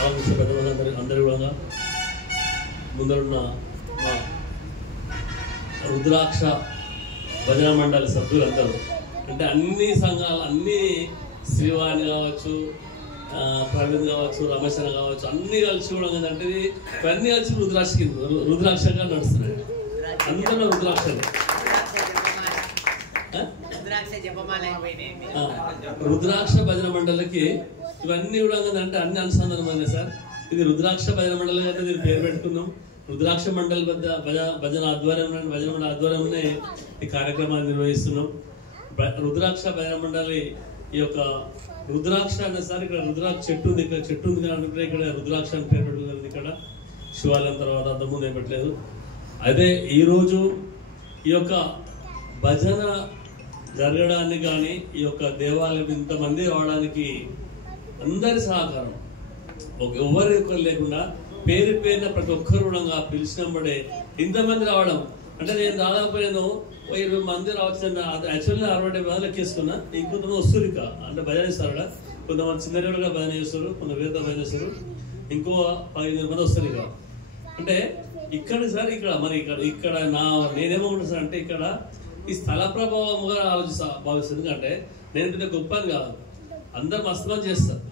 ఆలోచించే పెద్దవాళ్ళందరూ అందరూ కూడా ముందరున్న మా రుద్రాక్ష భజన మండలి సభ్యులందరూ అంటే అన్ని సంఘాలు అన్ని శ్రీవాణి కావచ్చు, ప్రవీణ్ కావచ్చు, రమేష్ అన్న కావచ్చు, అన్ని కలిసి కూడా ఏంటంటే ఇవన్నీ కలిసి రుద్రాక్షగా నడుస్తున్నాయి. అందరూ రుద్రాక్ష భజన మండలికి ఇవన్నీ కూడా అంటే అన్ని అనుసంధానమైన సార్. ఇది రుద్రాక్ష భజన మండలి అంటే దీని పేరు పెట్టుకున్నాం. రుద్రాక్ష మండలి భజన ఆధ్వర్యంలోనే ఈ కార్యక్రమాన్ని నిర్వహిస్తున్నాం. రుద్రాక్ష భజన మండలి ఈ యొక్క రుద్రాక్ష అనే సార్ ఇక్కడ రుద్రాక్ష చెట్టు ఉంది, ఇక్కడ చెట్టు ఉంది కాబట్టి ఇక్కడ రుద్రాక్ష అని పేరు పెట్టుకుంది. ఇక్కడ శివాలయం తర్వాత అంతకుముందు ఏం పెట్టలేదు. అదే ఈరోజు ఈ యొక్క భజన జరగడానికి కానీ ఈ యొక్క దేవాలయం ఇంతమంది రావడానికి అందరి సహకారం ఎవరి ఒక్కరు లేకుండా పేరు పేరున ప్రతి ఒక్కరు కూడా పిలిచినప్పుడే ఇంతమంది రావడం అంటే నేను దాదాపు 20 మంది రావచ్చు. యాక్చువల్గా 60-70 మంది లెక్కేసుకున్నా. ఇంకొంతమంది వస్తుంది ఇక అంటే భజన ఇస్తారు కదా. కొంతమంది చిన్నగా భజన చేస్తారు, కొంత వేద భజన చేస్తారు, ఇంకో 15 మంది వస్తారు ఇక. అంటే ఇక్కడ సార్ ఇక్కడ మరి ఇక్కడ నేనేమనుకుంటున్నా సార్ అంటే ఇక్కడ ఈ స్థల ప్రభావంగా భావిస్తుంది. ఎందుకంటే నేను పెద్ద గొప్ప అని కాదు, అందరు మస్తు మంది చేస్తారు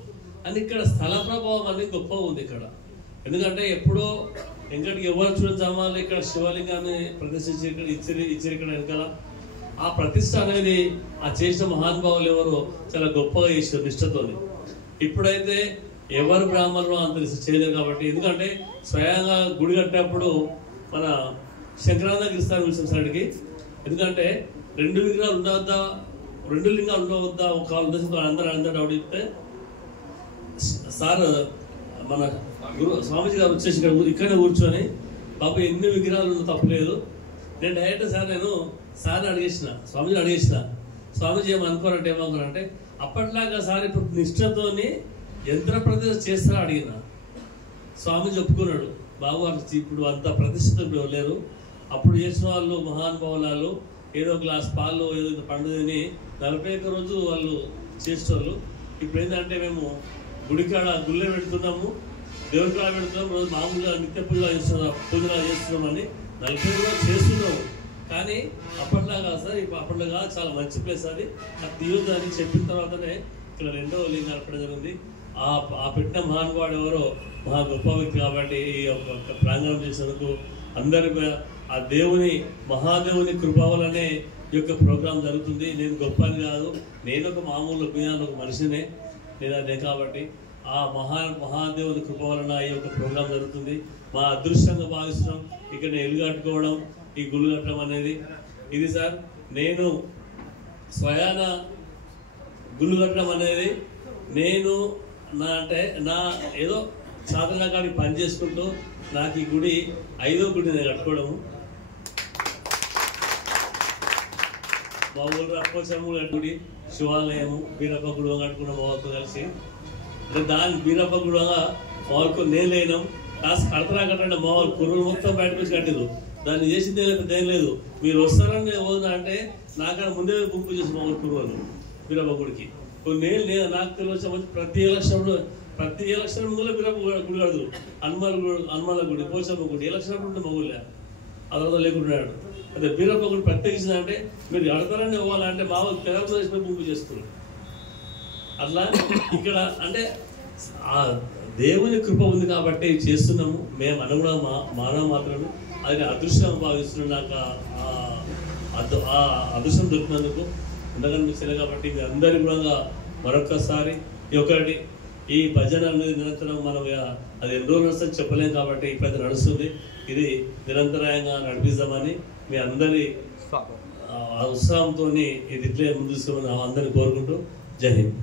అని ఇక్కడ స్థల ప్రభావం అనేది గొప్పగా ఉంది ఇక్కడ. ఎందుకంటే ఎప్పుడో ఇంకటికి ఎవరు చూడాలి ఇక్కడ శివలింగాన్ని ప్రతిష్ఠించి ఇక్కడ ఇచ్చారు ఇక్కడ వెనకాల ఆ ప్రతిష్ట అనేది ఆ చేసిన మహానుభావులు ఎవరు చాలా గొప్పగా చేశారు నిష్ఠతో. ఇప్పుడైతే ఎవరు బ్రాహ్మణులు అంత చేయలేరు కాబట్టి ఎందుకంటే స్వయంగా గుడి కట్టినప్పుడు మన శంకరానంద గిరిస్తాను పిలిచిన సార్కి. ఎందుకంటే 2 విగ్రహాలు ఉండవద్దా, 2 లింగాలు ఉండవద్దా, ఒక అందరూ డౌట్ చెప్తే సార్ మన స్వామీజీ గారు వచ్చేసి ఇక్కడనే కూర్చొని బాబు ఎన్ని విగ్రహాలు ఉన్నా తప్పలేదు. నేను డైరెక్ట్ నేను సార్ని అడిగేసిన, స్వామీజీని అడిగేసిన, స్వామీజీ ఏమనుకోరంటే ఏమనుకోరంటే అప్పట్లాగా సార్ ఇప్పుడు నిష్ఠతోని యంత్ర ప్రతిష్ఠ చేస్తారా అడిగిన. స్వామీజీ ఒప్పుకున్నాడు, బాబు ఇప్పుడు అంత ప్రతిష్ఠిత లేరు, అప్పుడు చేసిన వాళ్ళు మహానుభావులు ఏదో గ్లాస్ పాలు ఏదో పండు తిని 41 రోజు వాళ్ళు చేసేవాళ్ళు. ఇప్పుడు ఏంటంటే మేము గుడికాడ గుళ్ళే పెడుతున్నాము, దేవుడి కాడ పెడుతున్నాము, రోజు మామూలుగా నిత్య పూజలు చేస్తున్నామని 40 రోజులు చేస్తున్నాము. కానీ అప్పట్లాగా సార్ ఇప్పుడు అప్పట్లాగా చాలా మంచి ప్లేస్ అది తీయొద్దు అని చెప్పిన తర్వాతనే ఇక్కడ 2వ లింగాలు పెట్టడం జరిగింది. ఆ పెట్టిన మహానుభావుడు ఎవరో మహా గొప్ప వ్యక్తి కాబట్టి ఈ యొక్క ప్రాంగణం చేసినందుకు అందరికీ ఆ దేవుని మహాదేవుని కృప వల్లనే ఈ యొక్క ప్రోగ్రాం జరుగుతుంది. నేను గొప్ప అని కాదు, నేను ఒక మామూలు ఒక మనిషినే నేను అదే కాబట్టి ఆ మహాదేవుని కృప వలన ఈ యొక్క ప్రోగ్రాం జరుగుతుంది. మా అదృష్టంగా భావిస్తున్నాం ఇక్కడ ఇల్లు కట్టుకోవడం, ఈ గుళ్ళు కట్టడం అనేది. ఇది సార్ నేను స్వయాన గుళ్ళు కట్టడం అనేది నేను నా ఏదో సాధన కాడికి పని చేసుకుంటూ నాకు ఈ గుడి 5వ గుడి నేను కట్టుకోవడము. మా ఊళ్ళో అప్పచమ్మ గుడి, శివాలయము, బీరప్ప గుడి కట్టుకున్నాం మా వాళ్ళతో కలిసి. అంటే దాని బీరప్ప గుడి మా వాళ్ళకు నేను లేనాం కాస్త కడతరా కట్టండి మా వాళ్ళు కుర్రలు మొత్తం బయటకు వచ్చి కట్టేది. దాన్ని చేసిందే ఏం లేదు, మీరు వస్తారని వదినా అంటే నాకన్నా ముందే బుక్ చేసి మా ఊరు కుర్రలు బీరప్ప గుడికి. నేను లేదు నాకు తెలియదు. ప్రతి ఎలక్షన్ ముందు బీరప్ప గుడి కడదు, హనుమాల గుడి, పోచమ్మ గుడి ఎలక్షన్ ఉంటే మా ఊళ్ళో అదొక లేకుంటున్నాడు. అదే బీరప్ప గుడి ప్రత్యేకించిందంటే మీరు కడతారని ఇవ్వాలంటే మా వాళ్ళు తెలంగాణ చేసి బుక్ చేస్తున్నారు. అట్లా ఇక్కడ అంటే ఆ దేవుని కృప ఉంది కాబట్టి చేస్తున్నాము. మేము అని కూడా మానవ మాత్రమే అది అదృష్టం భావిస్తున్నాం. నాకు ఆ అదృష్టం దొరికినందుకు ఉండగా మీకు తెలియదు కాబట్టి మీ అందరి కూడా మరొక్కసారి ఈ భజన అనేది నిరంతరం మనం అది ఎన్ని రోజులు నడుస్తుంది చెప్పలేం కాబట్టి ఇప్పుడైతే నడుస్తుంది. ఇది నిరంతరాయంగా నడిపిస్తామని మీ అందరి ఉత్సాహంతో ఇది ఇట్లే ముందు తీసుకోమని అందరినీ కోరుకుంటూ జై హింద్.